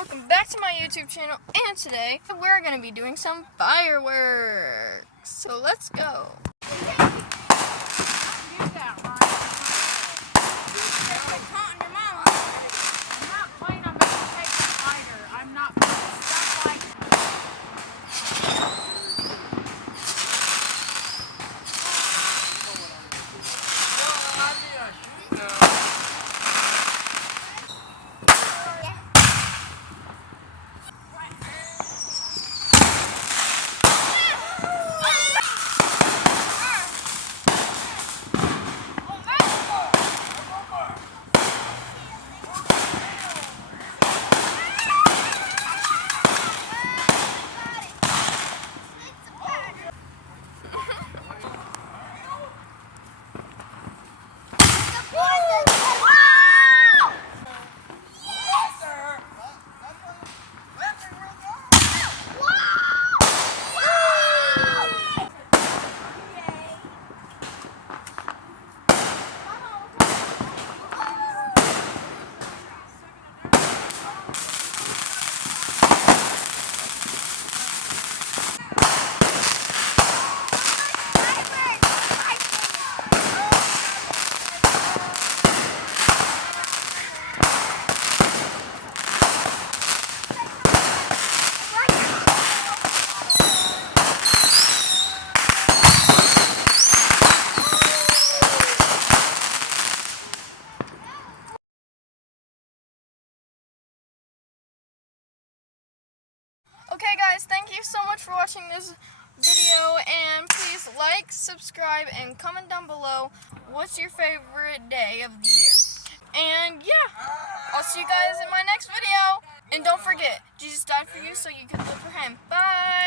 welcome back to my YouTube channel, and today we're going to be doing some fireworks. So let's go. Okay guys, thank you so much for watching this video, and please like, subscribe, and comment down below what's your favorite day of the year. And yeah, I'll see you guys in my next video. And don't forget, Jesus died for you so you could live for him. Bye!